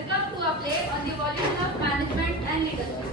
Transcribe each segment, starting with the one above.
Welcome to our play on the evolution of management and leadership.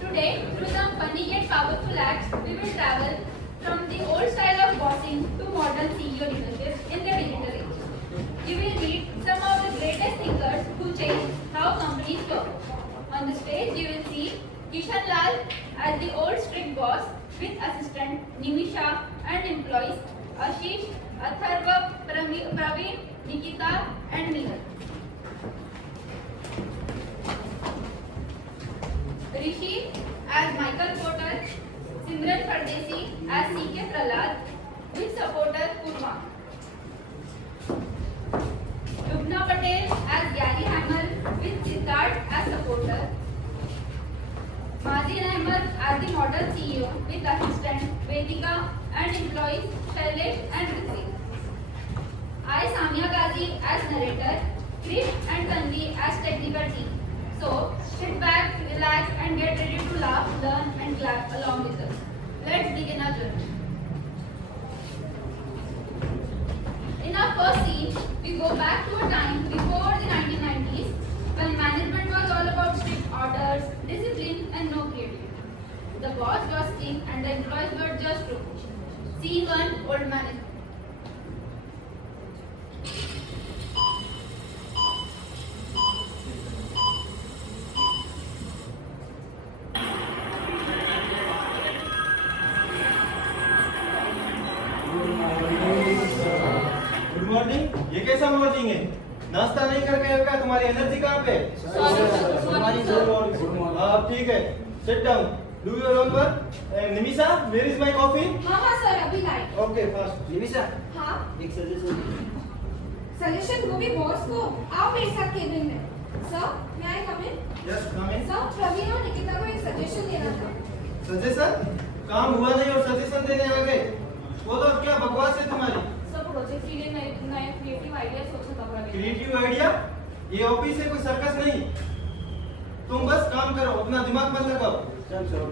Today, through some funny yet powerful acts, we will travel from the old style of bossing to modern CEO leadership in the digital age. You will meet some of the greatest thinkers who changed how companies work. On the stage, you will see Kishan Lal as the old strict boss with assistant Nimisha and employees Ashish, Atharva, Praveen, Nikita and Nihal. Rishi as Michael Porter, Simran Pardesi as C.K. Prahlad with supporter Kurma. Lubna Patel as Gary Hamel with Siddharth as supporter. Mazin Ahmed as the model CEO with assistant Vedika and employees Shailesh and Ritvik. I Samia Ghazi as narrator, Krish and Tanvi as technical team. So sit back, relax and get ready to laugh, learn and clap along with us. Let's begin our journey. In our first scene, we go back to a time before the 1990s when management was all about strict orders, discipline and no creativity. The boss was king and the employees were just robots. Scene 1, old management. Good morning. ये कैसा morning है? नाश्ता नहीं करके आए क्या? तुम्हारी energy कहाँ पे? हाँ ठीक है, sit down, do your own work. Nimisha, where is my coffee? हाँ सर, अभी लाए। Okay fast. निमिषा, हाँ एक सजेशन। सजेशन वो भी बॉस को। आओ मेरे साथ केबिन में। सर, मैं आई कम इन? यस कम इन। सर, प्रवीण और निकिता को एक सजेशन देना था। सजेशन? काम हुआ नहीं और सजेशन देने आ गए? वो तो क्या बकवास है तुम्हारी? सब प्रोजेक्ट के लिए नए क्रिएटिव आइडिया सोचना पड़ा। Creative idea? ये ऑफिस है, कोई सर्कस नहीं। तुम बस काम करो, अपना दिमाग बंद लगाओ। चल चलो।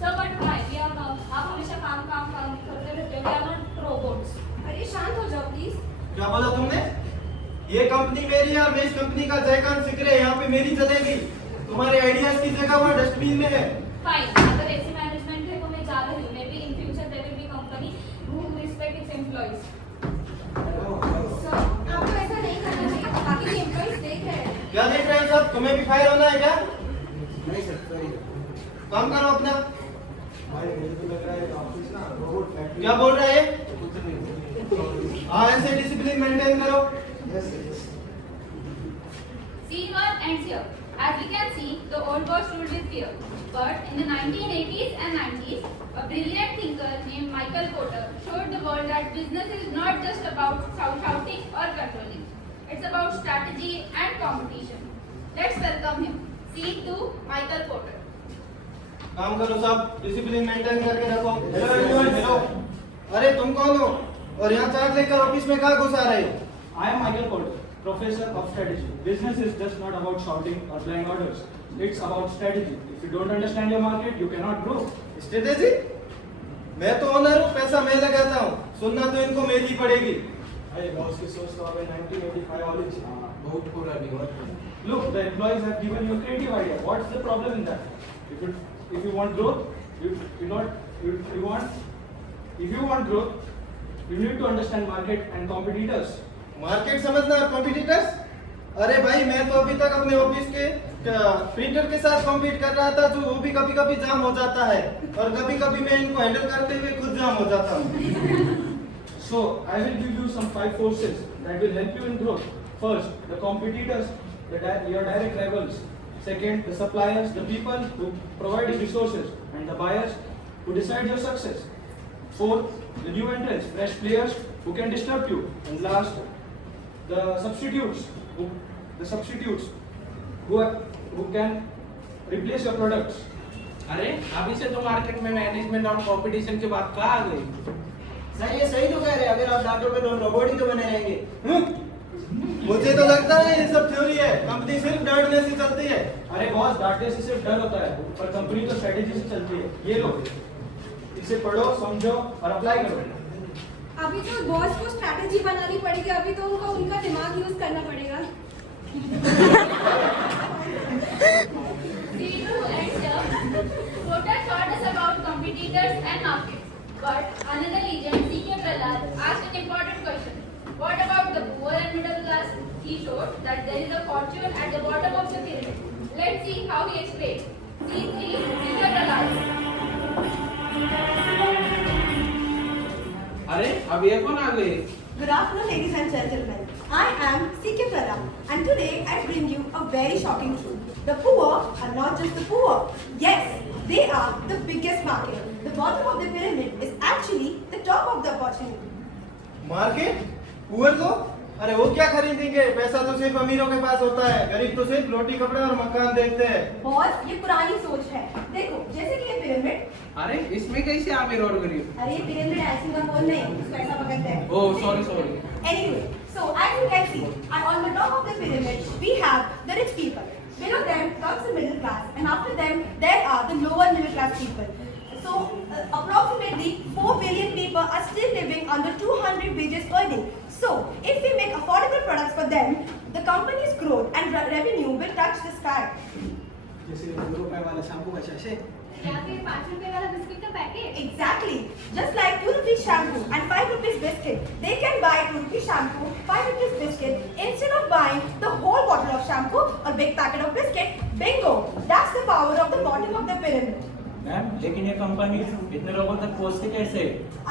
सर बट आइडिया आप हमेशा काम काम काम करते रहते हो, वी आर नॉट रोबोट्स। अरे शांत हो जाओ प्लीज। क्या बोला तुमने? ये कंपनी मेरी है और मैं इस कंपनी का जयकान सिकरे, यहाँ पे मेरी चलेगी। तुम्हारे आइडियाज की जगह वो डस्टबिन में है। फाइन, अगर ऐसी मैनेजमेंट है तो मैं जा रही हूँ। Maybe in future there will be company who respect its employees. Sir, आपको ऐसा नहीं करना चाहिए। बाकी के एम्प्लॉइज देख रहे हैं। क्या देख रहे हैं सब? तुम्हें भी फायर होना है क्या? नहीं सर, सॉरी। काम करो अपना। भाई मुझे तो लग रहा है ऑफिस ना रोबोट फैक्ट्री। क्या बोल रहा है? कुछ नहीं। हाँ ऐसे डिसिप्लिन मेंटेन करो। Yes yes. Scene 1 ends here. As we can see, the old boss ruled with fear. But in the 1980s and 90s, a brilliant thinker named Michael Porter showed the world that business is not just about shouting or controlling. It's about strategy and competition. Let's welcome him. Scene 2, Michael Porter. काम करो सब, discipline maintain करके रखो। Hello everyone, hello. अरे तुम कौन हो और यहाँ चार्ट लेकर ऑफिस में कहाँ घुस आ रहे हो? I am Michael Porter, professor of strategy. Business is just not about shouting or flying orders. It's about strategy. If you don't understand your market, you cannot grow. Strategy? मैं तो owner हूँ, पैसा मैं लगाता हूँ, सुनना तो इनको मेरी पड़ेगी। भाई बॉस की सोच तो अबे 1985 वाली थी। बहुत पुरानी बहुत। Look, the employees have given you a creative idea. What's the problem in that? If you want growth, if you want growth, you need to understand market and competitors. Market समझना और कॉम्पिटिटर्स? अरे भाई मैं तो अभी तक अपने office के प्रिंटर के साथ कॉम्पीट कर रहा था, जो वो भी कभी कभी जाम हो जाता है और कभी कभी मैं इनको हैंडल करते हुए खुद जाम हो जाता हूँ। So, I will give you some 5 forces that will help you in growth. First, the competitors, your direct rivals. Second, the suppliers, the people who provide you resources, and the buyers who decide your success. Fourth, the new entrants, fresh players who can disturb you. And last, the substitutes who can replace your products. अरे अभी से तो market में management और competition की बात कहाँ आ गई? सही है, सही तो कह रहे हैं। अगर आप डॉक्टर पे तो रोबोट ही तो बने रहेंगे। मुझे तो लगता है ये सब थ्योरी है, कंपनी सिर्फ डरने से चलती है। अरे बॉस, डांटने से सिर्फ डर होता है, पर कंपनी तो स्ट्रेटेजी से चलती है। ये लो, इसे पढ़ो, समझो और अप्लाई करो। अभी तो बॉस को स्ट्रैटेजी बनानी पड़ेगी। अभी तो उनका दिमाग यूज करना पड़ेगा। Rota taught us about competitors and markets. But another legend, C.K. Prahlad, asked an important question. What about the poor and middle class? He showed that there is a fortune at the bottom of the pyramid. Let's see how he explained. C.K. Prahlad. अरे अब ये कौन आ गए? Good afternoon, ladies and gentlemen. I am C.K. Prada, and today I bring you a very shocking truth. The poor are not just the poor. Yes, they are the biggest market. The bottom of the pyramid is actually the top of the opportunity. Market poor को अरे वो क्या खरीदेंगे? पैसा तो सिर्फ अमीरों के पास होता है, गरीब तो सिर्फ रोटी कपड़े और मकान देखते हैं। बॉस, ये पुरानी सोच है। देखो, जैसे कि ये पिरामिड, अरे इसमें कैसे आमिर और गरीब? अरे ये पिरामिड ऐसे का गोल नहीं, इसको ऐसा पकड़ते हैं। Oh sorry. Anyway, so as you can see, and on the top of the pyramid, we have the rich people. Below them comes the middle class, and after them, there are the lower middle class people. So, approximately 4 billion people are still living under 200 wages per day. So, if we make affordable products for them, the company's growth and revenue will touch the sky. जैसे 2 रुपए वाला shampoo का sachet या फिर 5 रुपए वाला biscuit का packet. Exactly. Just like 2 rupees shampoo and 5 rupees biscuit, they can buy 2 rupees shampoo, 5 rupees biscuit instead of buying the whole bottle of shampoo or big packet of biscuit. Bingo! That's the power of the bottom of the pyramid. Ma'am लेकिन ये company इतने लोगों तक पहुंचती कैसे?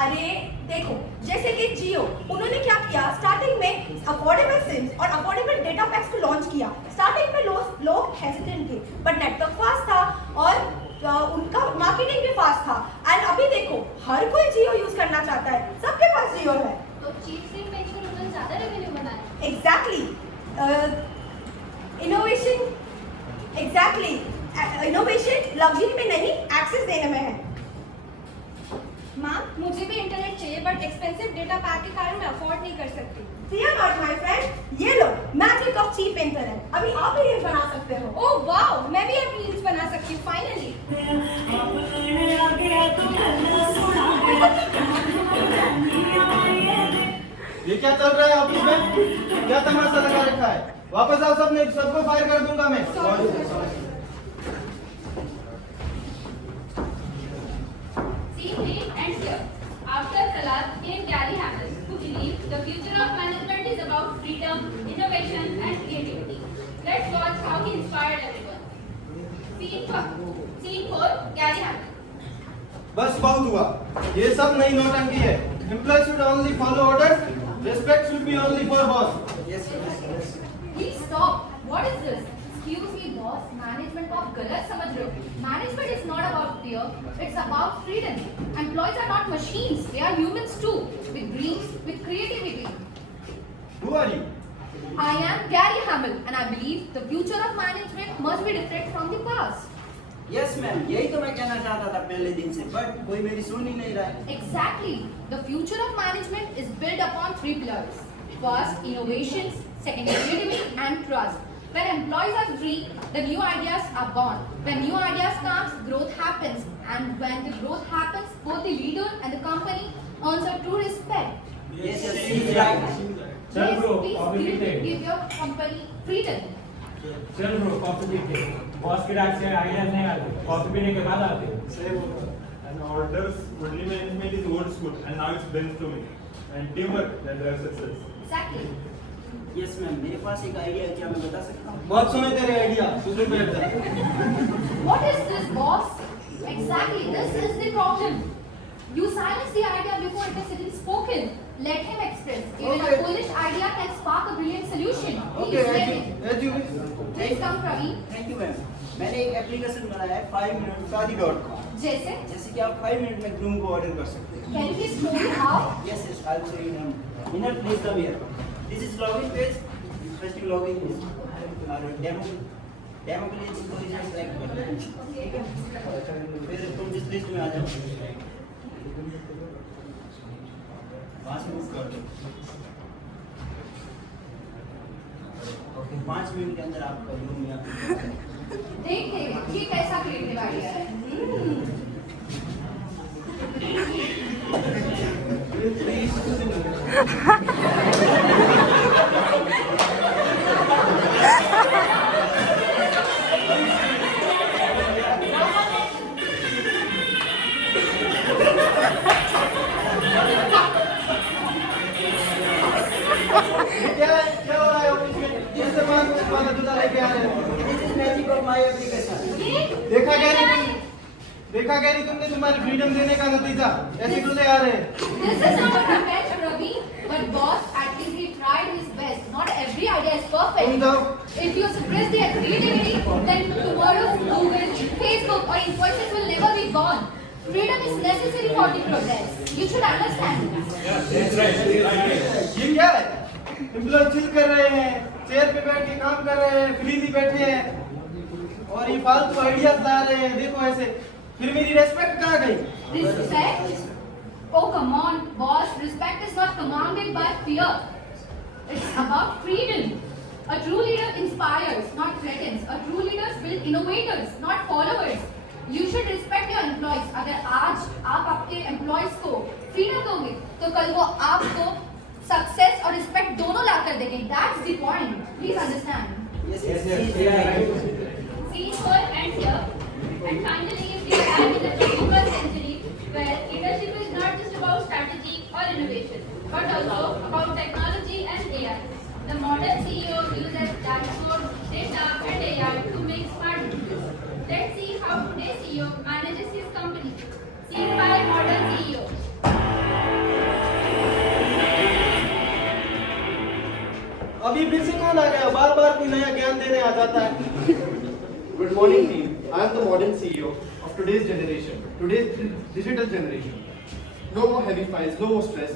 अरे देखो, जैसे कि जियो, उन्होंने क्या किया, स्टार्टिंग में अफोर्डेबल सिम्स और अफोर्डेबल डेटा पैक्स को लॉन्च किया। स्टार्टिंग में लोग हेजिटेंट थे, बट नेटवर्क फास्ट था और उनका मार्केटिंग भी फास्ट था। एंड अभी देखो, हर कोई जियो यूज करना चाहता है, सबके पास जियो है। तो चीप सिम बेचकर उन्होंने ज्यादा रेवेन्यू बनाया। Exactly, innovation, exactly innovation luxury में नहीं, एक्सेस देने में है। माँ, मुझे भी इंटरनेट चाहिए, बट एक्सपेंसिव डेटा पैक के कारण मैं अफोर्ड नहीं कर सकती। Fear not, my friend. ये लो, मैजिक ऑफ चीप इंटरनेट। अभी आप भी रील्स बना सकते हो। ओह वाओ, मैं भी अब रील्स बना सकती हूँ फाइनली। ये क्या चल रहा है ऑफिस में? क्या तमाशा लगा रखा है? वापस आओ सबने, सबको फायर कर दूंगा मैं। See, read and hear. After Prahlad came Gary Hamel, who believed the future of management is about freedom, innovation, and creativity. Let's watch how he inspired everyone. Scene 4, Gary Hamel. बस बहुत हुआ, ये सब नई नौटंकी है। Employees should only follow orders. Respect should be only for boss. Yes Please stop. What is this? Excuse me, boss. Management को आप गलत समझ रहे हो. Management is not about fear. It's about freedom. Employees are not machines. They are humans too, with dreams, with creativity. Who are you? I am Gary Hamel, and I believe the future of management must be different from the past. Yes ma'am, यही तो मैं कहना चाहता था पहले दिन से, but कोई मेरी सुन ही नहीं रहा है। Exactly. The future of management is built upon 3 pillars. First, innovations. Second, creativity and trust. When employees are free, the new ideas are born. When new ideas comes, growth happens. And when the growth happens, both the leader and the company earns a true respect. Yes yes, she is right. चल bro, please coffee पीते। give your company freedom. चल bro, coffee पीते। Boss के डांट से ideas नहीं आते, coffee पीने के बाद आते। Same and orders only management is old school and now it's brainstorming and teamwork that drives success. Exactly. Yes ma'am, मेरे पास एक आइडिया है, क्या मैं बता सकता हूँ? बहुत सुने तेरे आइडिया, सुधर बैठ जा। What is this, boss? Exactly, this is the problem. You silence the idea before it is even spoken. Let him express. Even Okay. a foolish idea can spark a brilliant solution. Please Okay, let him. as you wish. Please come, Praveen. Thank you ma'am. मैंने एक application बनाया है 5minutshadi.com, जैसे? जैसे कि आप 5 minute में groom को ऑर्डर कर सकते हैं। Can you please show me how? Yes, yes, I'll show you now. Winner, please come here. This is login page. First you log in this. और demo के लिए इसको इसे select कर लो। ठीक है? फिर तुम जिस लिस्ट में आ जाओ, वहाँ से move कर दो। ओके, 5 मिनट के अंदर आपका रूम यहाँ देख ये कैसा क्रिएटिव आइडिया है. वाला जूता लेके आ रहे हो? This is magic of my application. देखा गैरी तुमने तुम्हारी फ्रीडम देने का नतीजा ऐसे जूते आ रहे हैं। This is not a revenge, Ravi. But boss, at least he tried his best. Not every idea is तुम perfect. जाओ। If you suppress their creativity, then tomorrow's Google, Facebook, or Infosys will never be gone. Freedom is necessary for the progress. You should understand this. ये क्या है? Employ chill कर रहे हैं, chair पे बैठ के काम कर रहे हैं, फ्रीली बैठे हैं और ये फालतू आइडियाज ला रहे हैं। देखो ऐसे, फिर मेरी रेस्पेक्ट कहाँ गई? Respect? Oh, come on, boss. Respect is not commanded by fear. It's about freedom. A true leader inspires, not threatens. A true leader builds innovators, not followers. You should respect your employees. अगर आज आप आपके employees को freedom दोगे, तो कल वो आपको success और respect दोनों ला कर देंगे. That's the point. Please understand. Yes. Scene 4 ends here. And finally, we are in the 21st century where leadership is not just about strategy or innovation, but also about technology and AI. The modern CEO uses dashboard, data, and AI to make smart decisions. Let's see how today's CEO manages his company. Seen by modern CEO. अभी फिर से कौन आ गया? बार-बार कोई नया ज्ञान देने आ जाता है। Good morning, team. I am the modern CEO of today's generation, today's digital generation. No more heavy files, no more stress.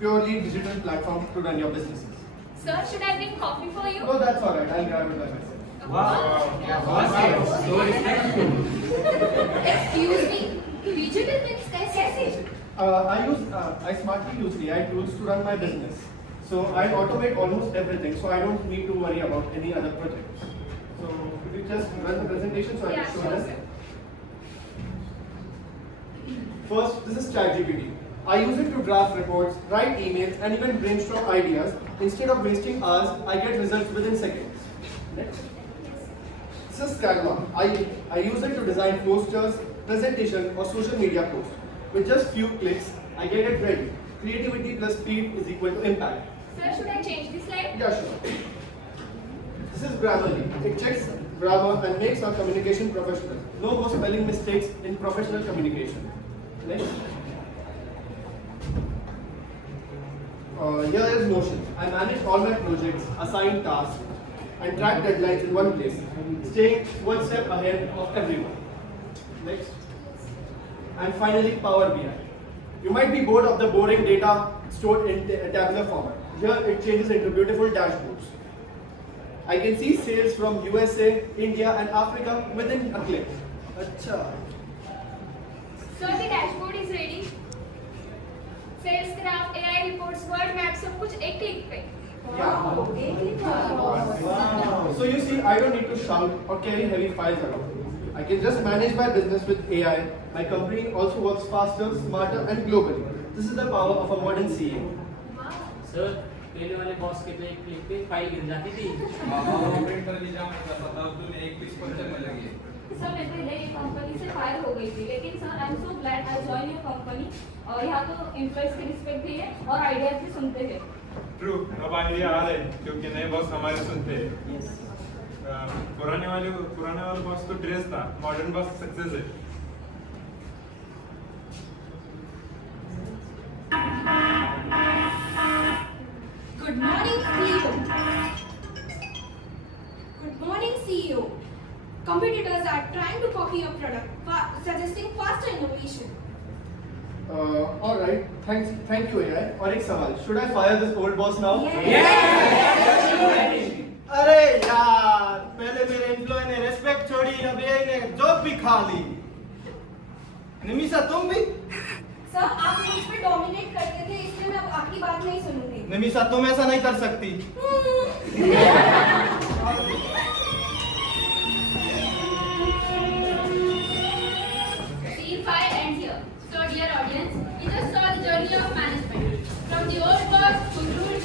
Purely digital platform to run your businesses. Sir, should I bring coffee for you? No, that's all right. I'll grab it by myself. Excuse me. Digital means कैसे? I smartly use AI tools to run my business. So I automate almost everything. So I don't need to worry about any other projects. So could you just run the presentation so I Yeah, can show sure, this? sir. First, this is ChatGPT. I use it to draft reports, write emails, and even brainstorm ideas. Instead of wasting hours, I get results within seconds. Next. This is Canva. I use it to design posters, presentation, or social media posts. With just few clicks, I get it ready. Creativity plus speed is equal to impact. Sir, should I change the slide? Yeah, sure. This is Grammarly. It checks grammar and makes our communication professional. No more spelling mistakes in professional communication. Next. Here is Notion. I manage all my projects, assign tasks, and track deadlines in one place, staying one step ahead of everyone. Next. And finally, Power BI. You might be bored of the boring data stored in a tabular format. Here it changes into beautiful dashboards. I can see sales from USA, India, and Africa within a click. अच्छा, Sir, the dashboard is ready. Sales graph, AI reports, word map, सब कुछ एक click पे. So you see, I don't need to shout or carry heavy files around. I can just manage my business with AI. My company also works faster, smarter, and globally. This is the power of a modern CEO. Sir पहले वाले boss के पे click पे file गिर जाती थी। Sir मैं पहले ये कंपनी से फायर हो गई थी, लेकिन sir I am so glad I join your company. और यहाँ तो एम्प्लॉइज की रिस्पेक्ट भी है और आइडियाज भी सुनते हैं. ट्रू, अब आइडिया आ रहे हैं क्योंकि नए बॉस हमारे सुनते हैं। पुराने वाले बॉस तो ड्रेस था, मॉडर्न बॉस सक्सेस है। Good morning, CEO. Good morning, CEO. Competitors are trying to copy your product, suggesting faster innovation. All right. Thank you, AI. और एक सवाल. Should I fire this old boss now? अरे यार, पहले मेरे employ ने respect छोड़ी, अब AI ने जॉब भी खा ली। निमिषा तुम भी? सर, आप मुझ पे डोमिनेट करते थे, इसलिए मैं अब आपकी बात नहीं सुनूंगी. निमिषा तुम ऐसा नहीं कर सकती। Scene 5 ends here. So dear audience, we just saw the journey of management. From the old boss who ruled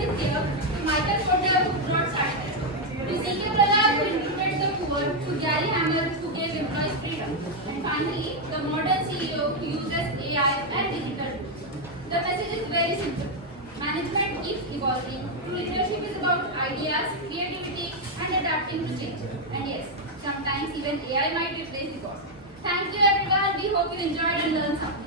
with fear to Michael Porter who brought sadness. To C.K. Prahlad who included the poor, to Gary Hamel who gave employees freedom. And finally, the modern CEO who uses AI and digital tools. The message is very simple. Management keeps evolving. Leadership is about ideas, creativity, adapting to change. And yes, sometimes even AI might replace the boss. Thank you everyone. We hope you enjoyed and learned something.